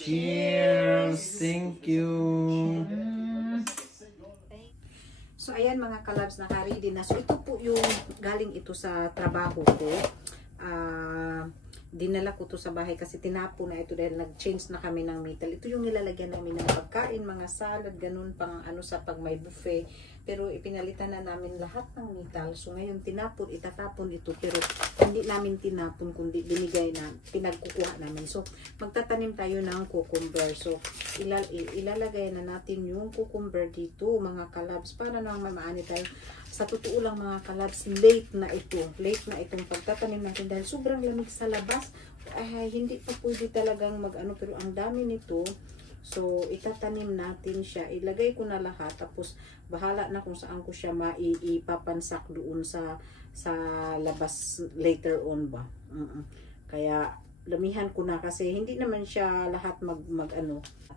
Cheers! Thank you! So ayan mga kalabs, naka-ready na. So ito po yung galing ito sa trabaho ko. Dinala ko to sa bahay kasi tinapo na ito dahil nag-change na kami ng metal. Ito yung nilalagyan namin ng pagkain, mga salad, ganun pang ano sa pag may buffet. Pero ipinalitan na namin lahat ng metal. So ngayon tinapon, itatapon ito. Pero hindi namin tinapon kundi binigay na, pinagkukuha namin. So magtatanim tayo ng cucumber. So ilalagay na natin yung cucumber dito mga kalabs para nang mamaani tayo. Sa totoo lang mga kalabs, late na itong pagtatanim natin dahil sobrang lamig sa labas. Hindi pa pwede talagang mag-ano, pero ang dami nito. So itatanim natin siya, ilagay ko na lahat, tapos bahala na kung saan ko siya maipapansak doon sa labas later on ba. Kaya lamihan ko na kasi hindi naman siya lahat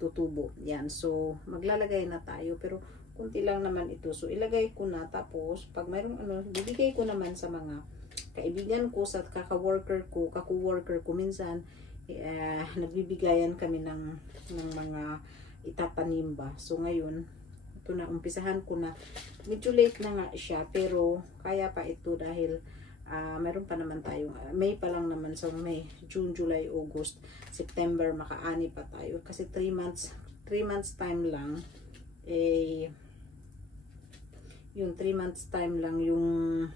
tutubo. Yan, so maglalagay na tayo pero kunti lang naman ito. So ilagay ko na, tapos pag mayroong bibigay ko naman sa mga kaibigan ko, sa kaka-worker ko minsan nagbibigayan kami ng mga itatanim ba. So ngayon ito na, umpisahan ko na. Medyo late na nga siya pero kaya pa ito dahil mayroon pa naman tayong May pa lang naman. So May, June, July, August, September, makaani pa tayo kasi 3 months time lang. Yung 3 months time lang yung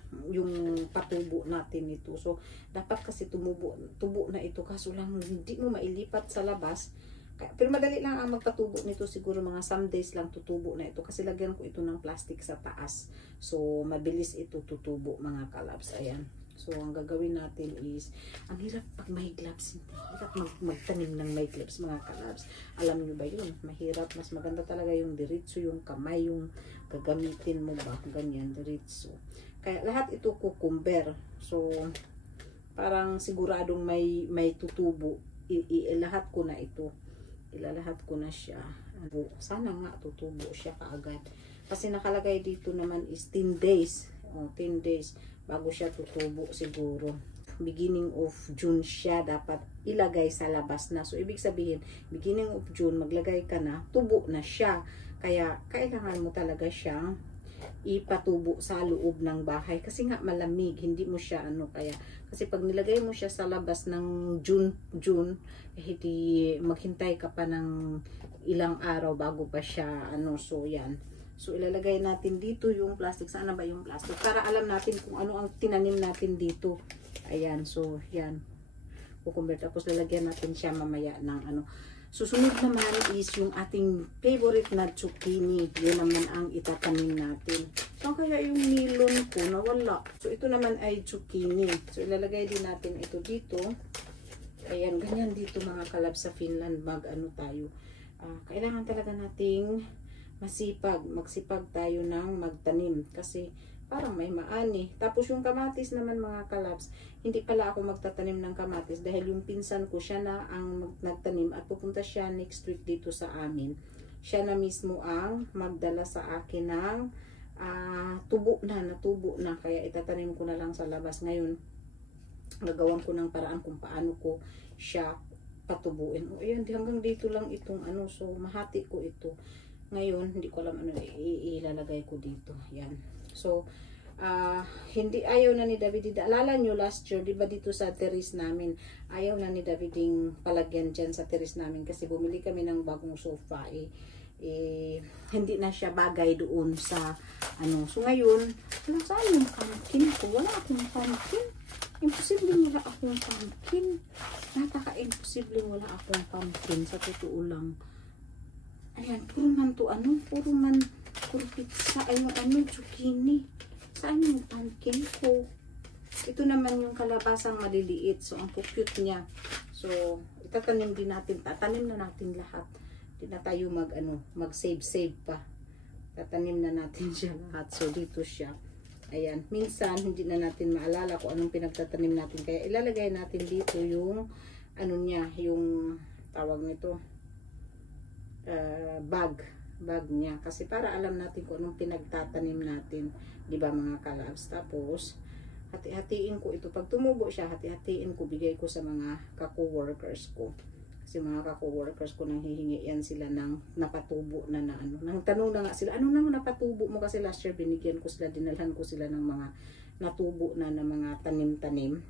patubo natin ito. So dapat kasi tubo na ito, kaso lang hindi mo mailipat sa labas. Pero madali lang ang magpatubo nito, siguro mga some days lang tutubo na ito kasi lagyan ko ito ng plastic sa taas. So mabilis ito tutubo mga kalabs. Ayan. So ang gagawin natin is, ang hirap pag may gloves, hirap magtanim ng may gloves mga kalabs. Alam nyo ba yun? Mahirap, mas maganda talaga yung diretso, yung kamay, yung gagamitin mo ba, ganyan, diretso. Kaya lahat ito cucumber. So parang siguradong may tutubo. Ilahat ko na ito. Ilalahat ko na siya. Sana nga tutubo siya kaagad. Kasi nakalagay dito naman is 10 days. 10 days bago siya tutubo siguro. Beginning of June siya dapat ilagay sa labas na. So ibig sabihin, beginning of June maglagay ka na, tubo na siya. Kaya kailangan mo talaga siyang ipatubo sa loob ng bahay kasi nga malamig, hindi mo siya kaya kasi pag nilagay mo siya sa labas ng June hindi maghintay ka pa ng ilang araw bago pa siya so yan. So ilalagay natin dito yung plastic. Saan na ba yung plastic? Para alam natin kung ano ang tinanim natin dito. Ayan, so yan. Cucumber, tapos lalagyan natin siya mamaya ng Susunod naman is yung ating favorite na zucchini. Yun naman ang itatanim natin. So kaya yung melon ko nawala. So ito naman ay zucchini. So ilalagay din natin ito dito. Ayan, ganyan dito mga kalab sa Finland tayo. Kailangan talaga nating magsipag tayo ng magtanim kasi parang may maani. Tapos yung kamatis naman mga kalabs, hindi pala ako magtatanim ng kamatis dahil yung pinsan ko siya na ang nagtanim at pupunta siya next week dito sa amin. Siya na mismo ang magdala sa akin ng natubo na, kaya itatanim ko na lang sa labas. Ngayon gagawin ko ng paraan kung paano ko siya patubuin. Ayan, hanggang dito lang itong so mahati ko ito. Ngayon, hindi ko alam ilalagay ko dito. Yan. So, hindi ayaw na ni David. Alala nyo last year, di ba dito sa terrace namin, ayaw na ni David ding palagyan dyan sa terrace namin kasi bumili kami ng bagong sofa. Hindi na siya bagay doon sa So, ngayon, saan yung pumpkin ko? Wala akong pumpkin. Imposible wala akong pumpkin. Nataka-imposible wala akong pumpkin. Sa totoo lang. Ayan, puro man puro pizza, zucchini. Saan yung pumpkin ko? Ito naman yung kalabasang maliliit. So, ang cute niya. So, itatanim din natin. Tatanim na natin lahat. Hindi na tayo mag-save pa. Tatanim na natin siya lahat. So, dito siya. Ayan, minsan, hindi na natin maalala kung anong pinagtatanim natin. Kaya, ilalagay natin dito yung, yung tawag nito. Bag niya kasi para alam natin kung anong pinagtatanim natin, di ba mga kalabs. Tapos hati-hatiin ko ito, pag tumubo siya hati-hatiin ko, bigay ko sa mga ka-coworkers ko Kasi mga ka-coworkers ko nang hihingi yan sila ng napatubo na ano. Nang tanong na nga sila, ano nang napatubo mo? Kasi last year binigyan ko sila, dinalhan ko sila ng mga natubo na mga tanim-tanim.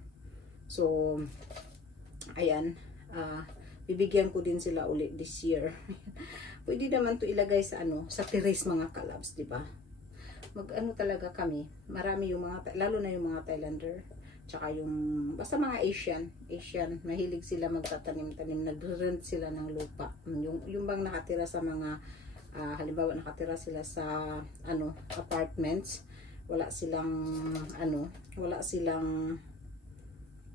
So, ayan, bibigyan ko din sila ulit this year. Pwede naman to ilagay sa sa terrace mga kalabs, di ba? Mag-ano talaga kami, marami yung mga, lalo na yung mga Thailander, tsaka yung, basta mga Asian, mahilig sila magtatanim-tanim, nag-rent sila ng lupa. Yung bang nakatira sa mga, halimbawa nakatira sila sa, apartments, wala silang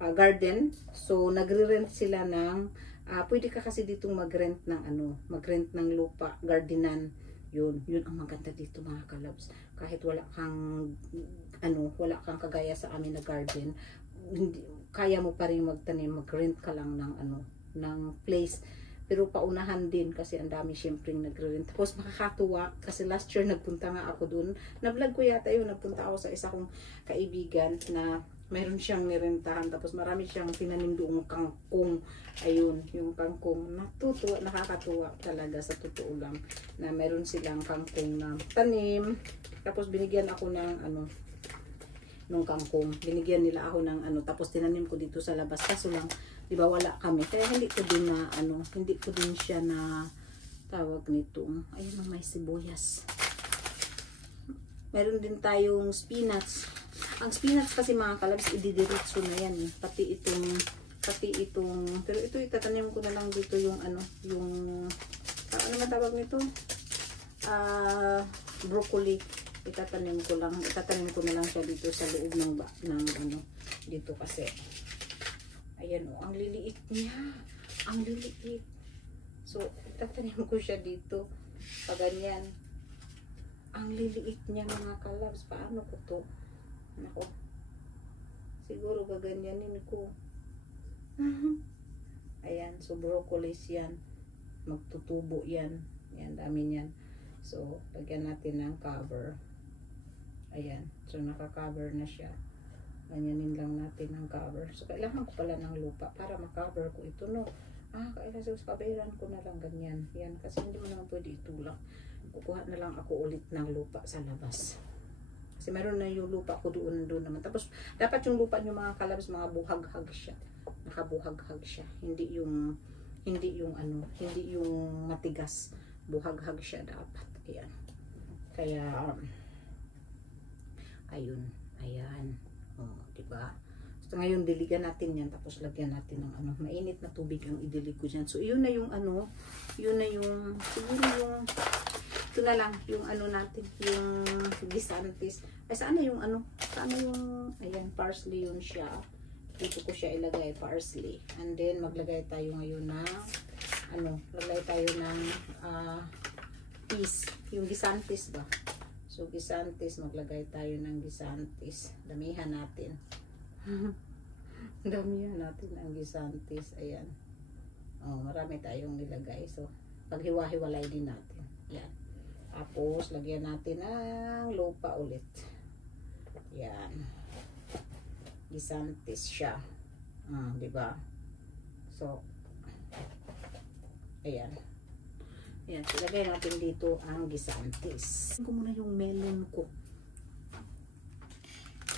garden, so nagre-rent sila ng pwede ka kasi ditong mag-rent ng lupa, gardenan. Yun ang maganda dito mga kalabs. Kahit wala kang kagaya sa amin na garden, hindi kaya mo pa rin magtanim, mag-rent ka lang ng place. Pero paunahan din kasi ang dami syempre nagre-rent. Tapos makakatuwa kasi last year nagpunta nga ako dun. Na-vlog ko yata yun, nagpunta ako sa isa kong kaibigan na mayroon siyang nirentahan, tapos marami siyang tinanim doong kangkong. Ayun, yung kangkong, nakakatuwa talaga sa totoo lang, na mayroon silang kangkong na tanim. Tapos binigyan ako ng nung kangkong, binigyan nila ako ng tapos tinanim ko dito sa labas. Kaso lang, di ba wala kami, kaya hindi ko din siya na tawag nito. Ayun, may sibuyas. Meron din tayong spinach. Ang spinach kasi mga kalabs, ididiretso na yan. Pati itong, pero ito itatanim ko na lang dito yung ano matawag nito? Broccoli. Itatanim ko na lang siya dito sa loob ng dito kasi. Ayan ang liliit niya. Ang liliit. So, itatanim ko siya dito. Pag ganyan. Ang liliit niya mga kalabs. Paano ko to? Nako. Siguro gaganyanin ko. Ayan. So, broccolis yan. Magtutubo yan. Yan, dami yan. So, lagyan natin ng cover. Ayan. So, naka-cover na siya. Ganyanin lang natin ng cover. So, kailangan ko pala ng lupa para makover ko ito, no? Kailangan sa kabayaran ko na lang ganyan. Yan. Kasi hindi mo naman pwede itulak. Kukuha na lang ako ulit ng lupa sa labas. Kasi meron na yung lupa ko doon naman. Tapos, dapat yung lupa nyo mga kalabs, mga buhag-hag siya. Nakabuhag-hag siya. Hindi yung matigas. Buhag-hag siya dapat. Ayan. Kaya, ayun. Ayan. O, diba? So, ngayon, diligan natin yan. Tapos, lagyan natin ng mainit na tubig ang idilig ko dyan. So, yun na yung siguro yung, ito na lang, yung natin, yung gisantis. Ay, saan yung, ayan, parsley yun siya. Dito ko siya ilagay, parsley. And then, maglagay tayo ngayon ng, maglagay tayo ng, peas. Yung gisantis ba? So, gisantis, maglagay tayo ng gisantis. Damihan natin. Damihan natin ang gisantis. Ayan. Marami tayong nilagay. So, paghiwa-hiwalay din natin. Yan. Tapos, lagyan natin ng lupa ulit. Yan. Gisantis siya. Diba? So, ayan. Ayan. So, lagay natin dito ang gisantis. Ito muna yung melon ko.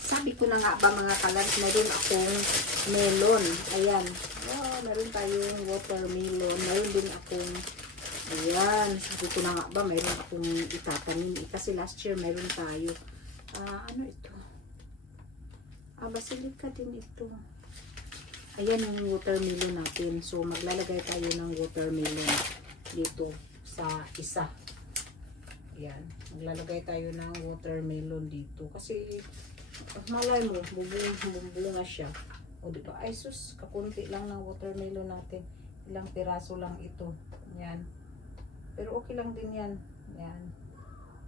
Sabi ko na nga ba mga kalabs, meron akong melon. Ayan. Meron tayong watermelon. Meron din akong ayan, sabi ko na nga ba, mayroon akong itatanim. Kasi last year, mayroon tayo. Ano ito? Basilica din ito. Ayan yung watermelon natin. So, maglalagay tayo ng watermelon dito sa isa. Ayan. Maglalagay tayo ng watermelon dito. Kasi, malay mo, bubunga siya. O, diba? Ay, sus, kakunti lang ng watermelon natin. Ilang piraso lang ito. Ayan. Pero okay lang din yan. Yan.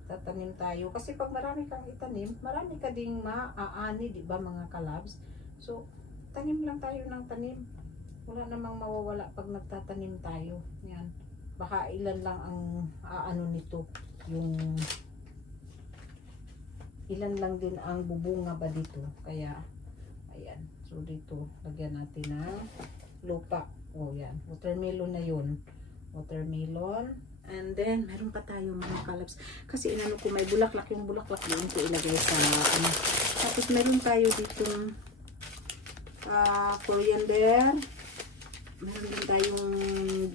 Tatanim tayo. Kasi pag marami kang itanim, marami ka ding maaani, di ba mga kalabs? So, tanim lang tayo ng tanim. Wala namang mawawala pag nagtatanim tayo. Yan. Baka ilan lang ang nito. Yung ilan lang din ang bubunga ba dito. Kaya, ayan. So, dito, lagyan natin ng lupa Oh, yan. Watermelon na yun. Watermelon. And then, meron pa tayo mga kalabs. Kasi inano ko, may bulaklak. Yung bulaklak doon ko ilagay sa ano. Tapos meron tayo ditong coriander. Meron din tayong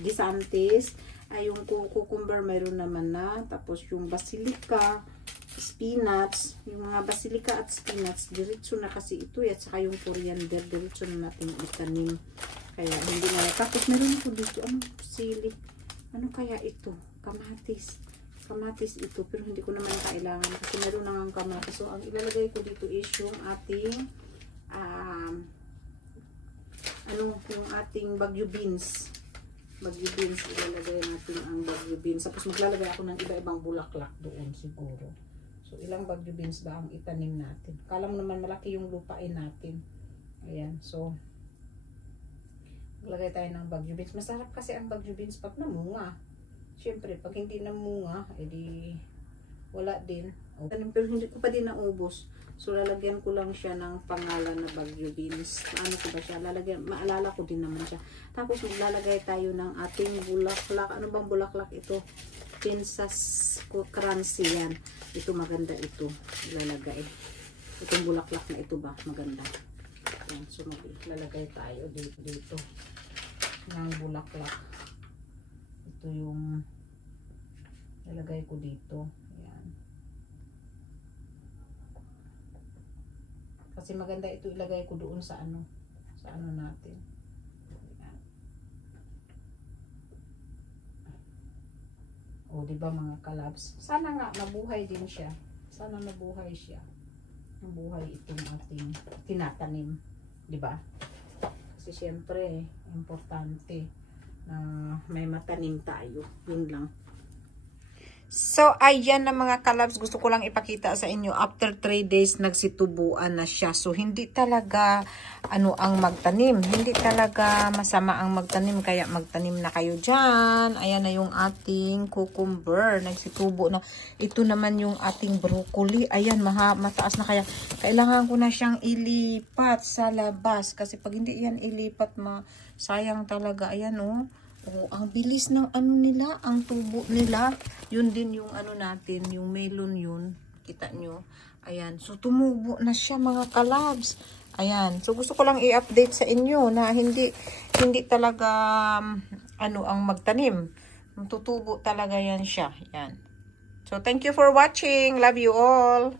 gisantes. Ay, yung cucumber meron naman na. Tapos yung basilica, spinach. Yung mga basilica at spinach, diretso na kasi ito. At saka yung coriander, diretso na natin itanim. Kaya hindi na. Tapos meron ko dito, sili. Ano kaya ito? Kamatis. Kamatis ito. Pero hindi ko naman kailangan. Kasi meron na nga kamatis. So, ang ilalagay ko dito is yung ating yung ating bagyo beans. Bagyo beans, ilalagay natin ang bagyo beans. Tapos maglalagay ako ng iba-ibang bulaklak doon siguro. So, ilang bagyo beans ba ang itanim natin? Kala mo naman malaki yung lupain natin. Ayan. So, maglagay tayo ng bagyo beans. Masarap kasi ang bagyo beans pag namunga. Siyempre, pag hindi namunga, edi wala din. Pero hindi ko pa din naubos. So, lalagyan ko lang siya ng pangalan na bagyo beans. Ano ko ba siya? Lalagyan, maalala ko din naman siya. Tapos, maglalagay tayo ng ating bulaklak. Ano bang bulaklak ito? Princess Crancy yan. Ito maganda ito. Ilalagay. Itong bulaklak na ito ba? Maganda. Yan. So, maglalagay tayo dito ng bulaklak. Ito yung lalagay ko dito. Kasi maganda ito ilagay ko doon sa ano natin. O, di ba mga kalabs? Sana nga mabuhay din siya. Sana mabuhay siya. Mabuhay itong ating tinatanim, di ba? Kasi syempre, importante na may matanim tayo. Yun lang. So, ayan na mga kalabs, gusto ko lang ipakita sa inyo, after 3 days, nagsitubuan na siya. So, hindi talaga, ang magtanim. Hindi talaga masama ang magtanim, kaya magtanim na kayo dyan. Ayan na yung ating cucumber, nagsitubo na. Ito naman yung ating broccoli. Ayan, mataas na, kaya kailangan ko na siyang ilipat sa labas. Kasi pag hindi yan ilipat, sayang talaga. Ayan, oh, ang bilis ng nila, ang tubo nila. Yun din yung natin, yung melon yun. Kita nyo. Ayan. So, tumubo na siya mga kalabs. Ayan. So, gusto ko lang i-update sa inyo na hindi talaga, ang magtanim. Tutubo talaga yan siya. Ayan. So, thank you for watching. Love you all.